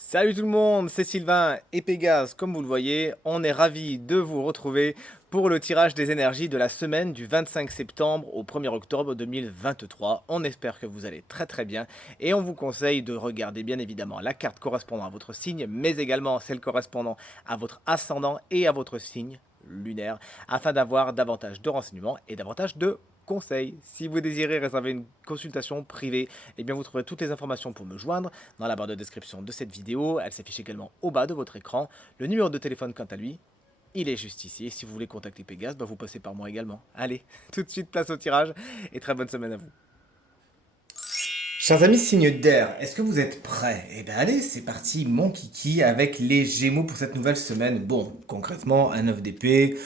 Salut tout le monde, c'est Sylvain et Pégase. Comme vous le voyez, on est ravis de vous retrouver pour le tirage des énergies de la semaine du 25 septembre au 1er octobre 2023. On espère que vous allez très très bien et on vous conseille de regarder bien évidemment la carte correspondant à votre signe, mais également celle correspondant à votre ascendant et à votre signe lunaire afin d'avoir davantage de renseignements et davantage de conseils. Si vous désirez réserver une consultation privée, eh bien vous trouverez toutes les informations pour me joindre dans la barre de description de cette vidéo. Elle s'affiche également au bas de votre écran. Le numéro de téléphone, quant à lui, il est juste ici. Et si vous voulez contacter Pégase, vous passez par moi également. Allez, tout de suite, place au tirage et très bonne semaine à vous. Chers amis signes d'air, est-ce que vous êtes prêts? Eh bien allez, c'est parti, mon kiki, avec les Gémeaux pour cette nouvelle semaine. Bon, concrètement, un 9 d'épée,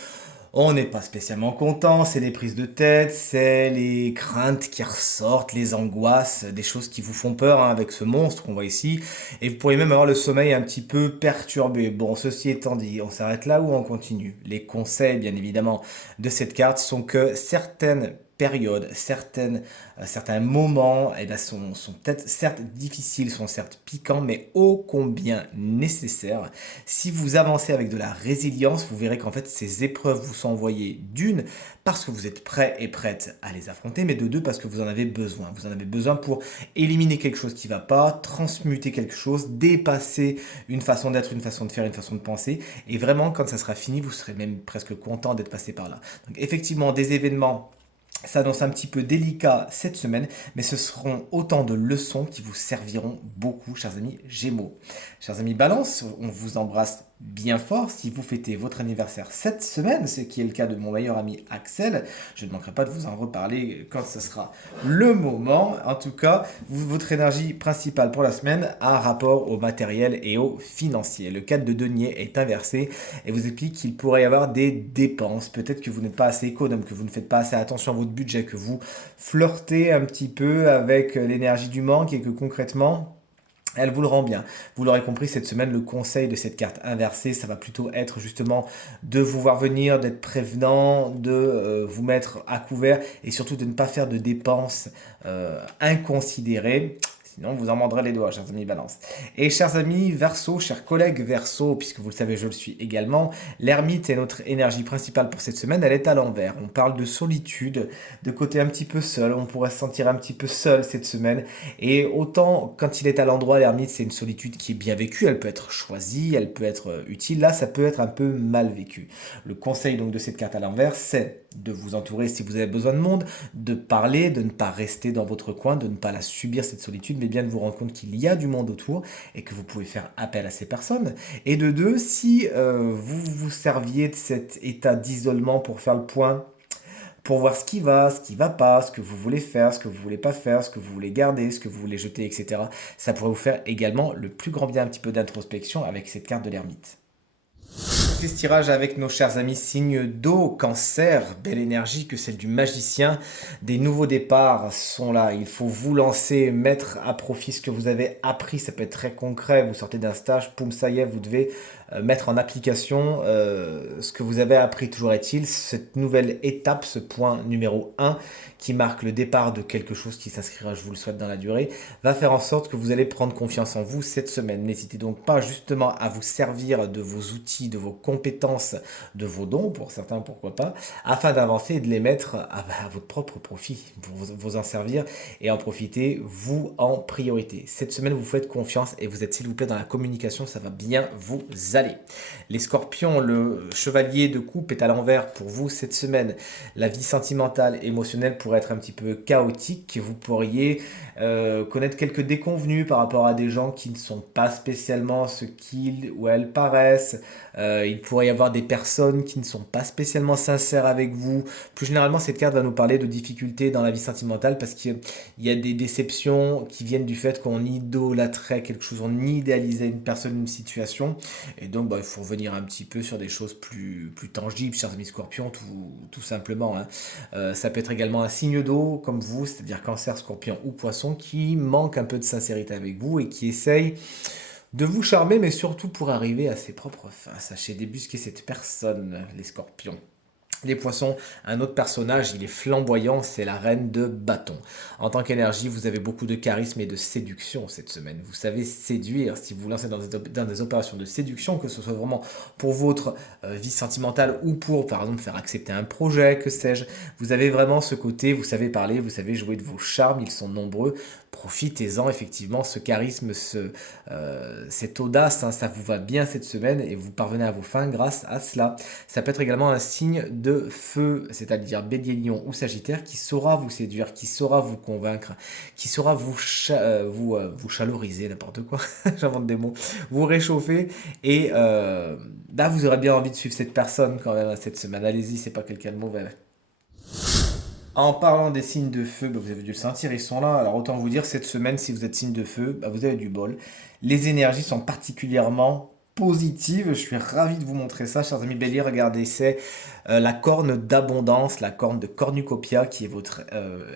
on n'est pas spécialement content, c'est les prises de tête, c'est les craintes qui ressortent, les angoisses, des choses qui vous font peur hein, avec ce monstre qu'on voit ici. Et vous pourriez même avoir le sommeil un petit peu perturbé. Bon, ceci étant dit, on s'arrête là ou on continue? Les conseils, bien évidemment, de cette carte sont que certaines périodes, certains moments eh ben, sont peut-être certes difficiles, sont certes piquants, mais ô combien nécessaires. Si vous avancez avec de la résilience, vous verrez qu'en fait ces épreuves vous sont envoyées d'une parce que vous êtes prêt et prête à les affronter, mais de deux parce que vous en avez besoin. Vous en avez besoin pour éliminer quelque chose qui ne va pas, transmuter quelque chose, dépasser une façon d'être, une façon de faire, une façon de penser. Et vraiment, quand ça sera fini, vous serez même presque content d'être passé par là. Donc effectivement, des événements s'annonce un petit peu délicat cette semaine, mais ce seront autant de leçons qui vous serviront beaucoup, chers amis Gémeaux. Chers amis Balance, on vous embrasse bien fort. Si vous fêtez votre anniversaire cette semaine, ce qui est le cas de mon meilleur ami Axel, je ne manquerai pas de vous en reparler quand ce sera le moment. En tout cas, votre énergie principale pour la semaine a rapport au matériel et au financier. Le 4 de denier est inversé et vous explique qu'il pourrait y avoir des dépenses. Peut-être que vous n'êtes pas assez économe, que vous ne faites pas assez attention à votre budget, que vous flirtez un petit peu avec l'énergie du manque et que concrètement, elle vous le rend bien. Vous l'aurez compris, cette semaine, le conseil de cette carte inversée, ça va plutôt être justement de vous voir venir, d'être prévenant, de vous mettre à couvert et surtout de ne pas faire de dépenses inconsidérées. Sinon, vous en mordrez les doigts, chers amis Balance. Et chers amis Verseau, chers collègues Verseau, puisque vous le savez, je le suis également, l'ermite est notre énergie principale pour cette semaine, elle est à l'envers. On parle de solitude, de côté un petit peu seul, on pourrait se sentir un petit peu seul cette semaine. Et autant quand il est à l'endroit, l'ermite, c'est une solitude qui est bien vécue, elle peut être choisie, elle peut être utile. Là, ça peut être un peu mal vécu. Le conseil donc de cette carte à l'envers, c'est de vous entourer si vous avez besoin de monde, de parler, de ne pas rester dans votre coin, de ne pas la subir cette solitude, mais bien de vous rendre compte qu'il y a du monde autour et que vous pouvez faire appel à ces personnes. Et de deux, si vous vous serviez de cet état d'isolement pour faire le point, pour voir ce qui va pas, ce que vous voulez faire, ce que vous voulez pas faire, ce que vous voulez garder, ce que vous voulez jeter, etc. Ça pourrait vous faire également le plus grand bien un petit peu d'introspection avec cette carte de l'ermite. C'est ce tirage avec nos chers amis signes d'eau, cancer, belle énergie que celle du magicien. Des nouveaux départs sont là. Il faut vous lancer, mettre à profit ce que vous avez appris. Ça peut être très concret. Vous sortez d'un stage, poum, ça y est, vous devez mettre en application ce que vous avez appris. Toujours est-il, cette nouvelle étape, ce point numéro un qui marque le départ de quelque chose qui s'inscrira, je vous le souhaite, dans la durée, va faire en sorte que vous allez prendre confiance en vous cette semaine. N'hésitez donc pas justement à vous servir de vos outils, de vos compétences, de vos dons, pour certains pourquoi pas, afin d'avancer et de les mettre à votre propre profit, pour vous en servir et en profiter, vous en priorité. Cette semaine, vous faites confiance et vous êtes s'il vous plaît dans la communication, ça va bien vous aller. Les scorpions, le chevalier de coupe est à l'envers pour vous cette semaine. La vie sentimentale, émotionnelle pourrait être un petit peu chaotique. Vous pourriez connaître quelques déconvenues par rapport à des gens qui ne sont pas spécialement ce qu'ils ou elles paraissent. Il pourrait y avoir des personnes qui ne sont pas spécialement sincères avec vous. Plus généralement, cette carte va nous parler de difficultés dans la vie sentimentale parce qu'il y a des déceptions qui viennent du fait qu'on idolâtrait quelque chose, on idéalisait une personne, une situation. Et donc, il faut revenir un petit peu sur des choses plus tangibles, chers amis scorpions, tout simplement. Hein. Ça peut être également un signe d'eau, comme vous, c'est-à-dire cancer, scorpion ou poisson, qui manque un peu de sincérité avec vous et qui essaye de vous charmer, mais surtout pour arriver à ses propres fins. Sachez débusquer cette personne, les scorpions. Les poissons, un autre personnage, il est flamboyant, c'est la reine de bâton. En tant qu'énergie, vous avez beaucoup de charisme et de séduction cette semaine. Vous savez séduire si vous vous lancez dans des opérations de séduction, que ce soit vraiment pour votre vie sentimentale ou pour, par exemple, faire accepter un projet, que sais-je. Vous avez vraiment ce côté, vous savez parler, vous savez jouer de vos charmes, ils sont nombreux. Profitez-en, effectivement, ce charisme, cette audace, hein, ça vous va bien cette semaine et vous parvenez à vos fins grâce à cela. Ça peut être également un signe de feu, c'est-à-dire Bélier, Lion ou Sagittaire, qui saura vous séduire, qui saura vous convaincre, qui saura vous chaloriser, n'importe quoi, j'invente des mots, vous réchauffer et là vous aurez bien envie de suivre cette personne quand même cette semaine. Allez-y, c'est pas quelqu'un de mauvais. En parlant des signes de feu, bah, vous avez dû le sentir, ils sont là. Alors autant vous dire, cette semaine, si vous êtes signe de feu, bah, vous avez du bol. Les énergies sont particulièrement positives. Je suis ravi de vous montrer ça, chers amis Bélier. Regardez, c'est la corne d'abondance, la corne de cornucopia qui est votre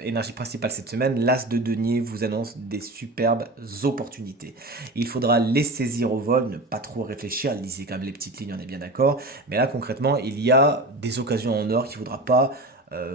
énergie principale cette semaine. L'as de denier vous annonce des superbes opportunités. Il faudra les saisir au vol, ne pas trop réfléchir. Lisez quand même les petites lignes, on est bien d'accord. Mais là, concrètement, il y a des occasions en or qu'il ne faudra pas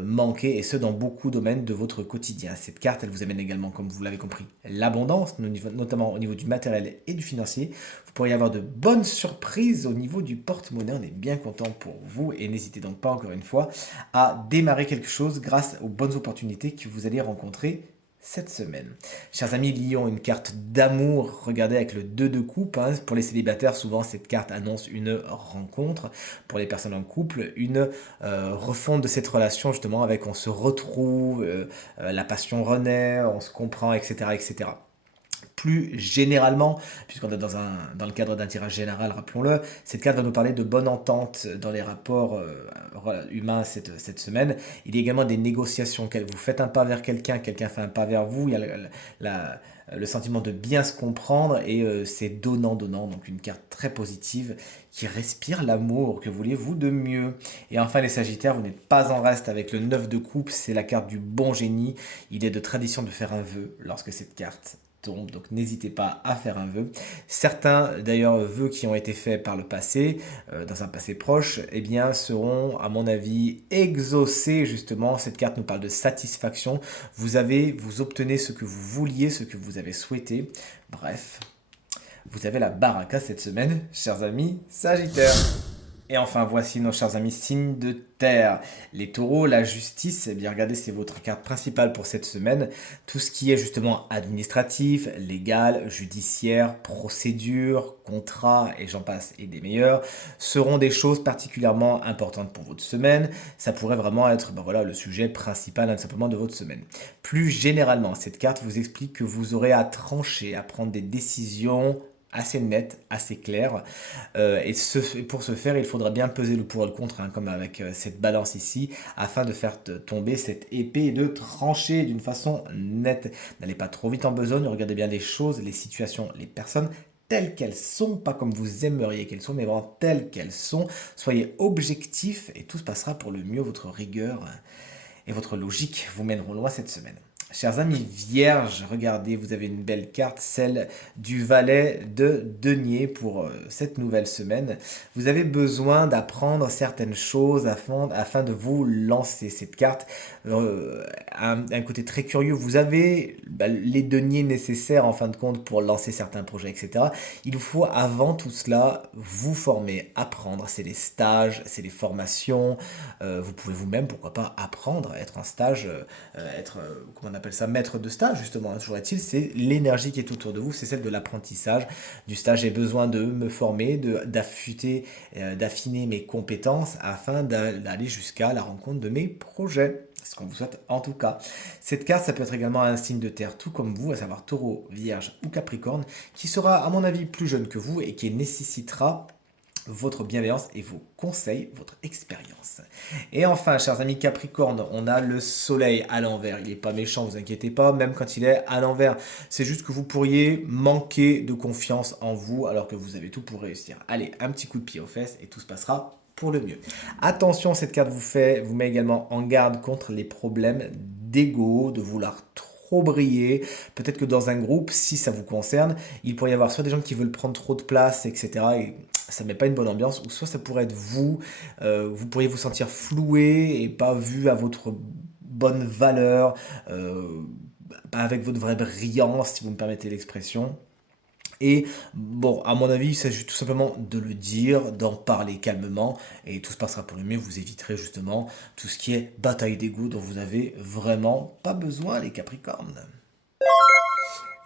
manquer, et ce dans beaucoup de domaines de votre quotidien. Cette carte, elle vous amène également, comme vous l'avez compris, l'abondance, notamment au niveau du matériel et du financier. Vous pourriez avoir de bonnes surprises au niveau du porte-monnaie. On est bien content pour vous et n'hésitez donc pas, encore une fois, à démarrer quelque chose grâce aux bonnes opportunités que vous allez rencontrer cette semaine. Chers amis, Lion, une carte d'amour, regardez avec le 2 de coupe, hein. Pour les célibataires, souvent cette carte annonce une rencontre. Pour les personnes en couple, une refonte de cette relation, justement, avec on se retrouve, la passion renaît, on se comprend, etc. etc. Plus généralement, puisqu'on est dans le cadre d'un tirage général, rappelons-le, cette carte va nous parler de bonne entente dans les rapports humains cette semaine. Il y a également des négociations. Vous faites un pas vers quelqu'un, quelqu'un fait un pas vers vous. Il y a le sentiment de bien se comprendre et c'est donnant-donnant. Donc une carte très positive qui respire l'amour. Que voulez-vous de mieux? Et enfin les Sagittaires, vous n'êtes pas en reste avec le 9 de coupe. C'est la carte du bon génie. Il est de tradition de faire un vœu lorsque cette carte tombe, donc n'hésitez pas à faire un vœu. Certains d'ailleurs vœux qui ont été faits par le passé, dans un passé proche, eh bien seront à mon avis exaucés justement. Cette carte nous parle de satisfaction. Vous obtenez ce que vous vouliez, ce que vous avez souhaité. Bref, vous avez la baraka cette semaine, chers amis Sagittaires. Et enfin, voici nos chers amis signes de terre. Les taureaux, la justice, eh bien regardez, c'est votre carte principale pour cette semaine. Tout ce qui est justement administratif, légal, judiciaire, procédure, contrat et j'en passe et des meilleurs, seront des choses particulièrement importantes pour votre semaine. Ça pourrait vraiment être voilà, le sujet principal tout simplement de votre semaine. Plus généralement, cette carte vous explique que vous aurez à trancher, à prendre des décisions assez net, assez clair. Pour ce faire, il faudra bien peser le pour et le contre, hein, comme avec cette balance ici, afin de faire tomber cette épée et de trancher d'une façon nette. N'allez pas trop vite en besogne, regardez bien les choses, les situations, les personnes telles qu'elles sont, pas comme vous aimeriez qu'elles soient, mais vraiment telles qu'elles sont. Soyez objectifs et tout se passera pour le mieux. Votre rigueur et votre logique vous mèneront loin cette semaine. Chers amis vierges, regardez, vous avez une belle carte, celle du valet de denier pour cette nouvelle semaine. Vous avez besoin d'apprendre certaines choses afin de vous lancer. Cette carte un côté très curieux. Vous avez les deniers nécessaires en fin de compte pour lancer certains projets, etc. Il vous faut avant tout cela vous former, apprendre. C'est les stages, c'est les formations. Vous pouvez vous-même, pourquoi pas, apprendre, être en stage, comment on appelle ça, maître de stage justement, toujours est-il, c'est l'énergie qui est autour de vous, c'est celle de l'apprentissage, du stage. J'ai besoin de me former, d'affûter, d'affiner mes compétences afin d'aller jusqu'à la rencontre de mes projets. C'est ce qu'on vous souhaite en tout cas. Cette carte, ça peut être également un signe de terre, tout comme vous, à savoir Taureau, Vierge ou Capricorne, qui sera à mon avis plus jeune que vous et qui nécessitera votre bienveillance et vos conseils, votre expérience. Et enfin, chers amis Capricorne, on a le soleil à l'envers. Il n'est pas méchant, vous inquiétez pas, même quand il est à l'envers. C'est juste que vous pourriez manquer de confiance en vous alors que vous avez tout pour réussir. Allez, un petit coup de pied aux fesses et tout se passera pour le mieux. Attention, cette carte vous met également en garde contre les problèmes d'ego, de vouloir trop briller. Peut-être que dans un groupe, si ça vous concerne, il pourrait y avoir soit des gens qui veulent prendre trop de place, etc. Et ça met pas une bonne ambiance, ou soit ça pourrait être vous, vous pourriez vous sentir floué et pas vu à votre bonne valeur, pas avec votre vraie brillance, si vous me permettez l'expression. Et bon, à mon avis, il s'agit tout simplement de le dire, d'en parler calmement, et tout se passera pour le mieux. Vous éviterez justement tout ce qui est bataille d'ego dont vous avez vraiment pas besoin, les Capricornes.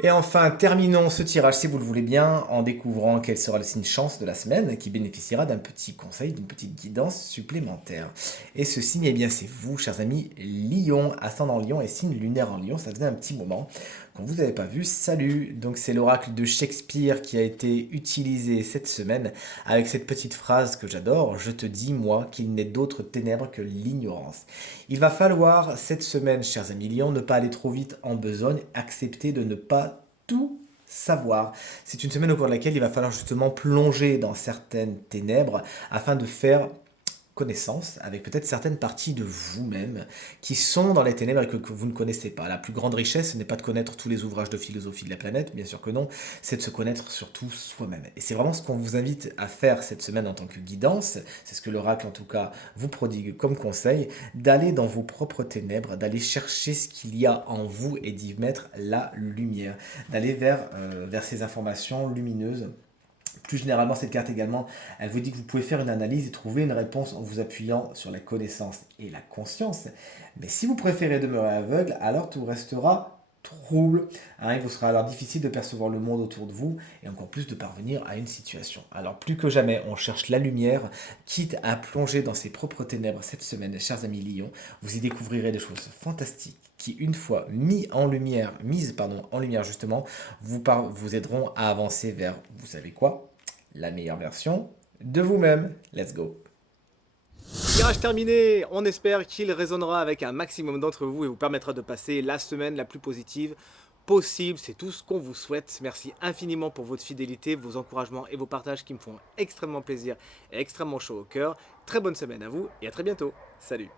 Et enfin, terminons ce tirage, si vous le voulez bien, en découvrant quel sera le signe chance de la semaine qui bénéficiera d'un petit conseil, d'une petite guidance supplémentaire. Et ce signe, eh bien, c'est vous, chers amis, Lion, ascendant Lion et signe lunaire en Lion. Ça faisait un petit moment qu'on vous avait pas vu. Salut! Donc, c'est l'oracle de Shakespeare qui a été utilisé cette semaine avec cette petite phrase que j'adore. Je te dis, moi, qu'il n'est d'autre ténèbres que l'ignorance. Il va falloir, cette semaine, chers amis Lion, ne pas aller trop vite en besogne, accepter de ne pas tout savoir. C'est une semaine au cours de laquelle il va falloir justement plonger dans certaines ténèbres afin de faire connaissance avec peut-être certaines parties de vous-même qui sont dans les ténèbres et que vous ne connaissez pas. La plus grande richesse, ce n'est pas de connaître tous les ouvrages de philosophie de la planète, bien sûr que non, c'est de se connaître surtout soi-même. Et c'est vraiment ce qu'on vous invite à faire cette semaine en tant que guidance, c'est ce que l'oracle en tout cas vous prodigue comme conseil, d'aller dans vos propres ténèbres, d'aller chercher ce qu'il y a en vous et d'y mettre la lumière, d'aller vers ces informations lumineuses. Plus généralement, cette carte également, elle vous dit que vous pouvez faire une analyse et trouver une réponse en vous appuyant sur la connaissance et la conscience. Mais si vous préférez demeurer aveugle, alors tout restera trouble. Hein, il vous sera alors difficile de percevoir le monde autour de vous et encore plus de parvenir à une situation. Alors plus que jamais, on cherche la lumière, quitte à plonger dans ses propres ténèbres cette semaine, chers amis Lions. Vous y découvrirez des choses fantastiques qui, une fois mises en lumière justement, vous aideront à avancer vers, vous savez quoi? La meilleure version de vous-même. Let's go. Tirage terminé, on espère qu'il résonnera avec un maximum d'entre vous et vous permettra de passer la semaine la plus positive possible. C'est tout ce qu'on vous souhaite. Merci infiniment pour votre fidélité, vos encouragements et vos partages qui me font extrêmement plaisir et extrêmement chaud au cœur. Très bonne semaine à vous et à très bientôt. Salut!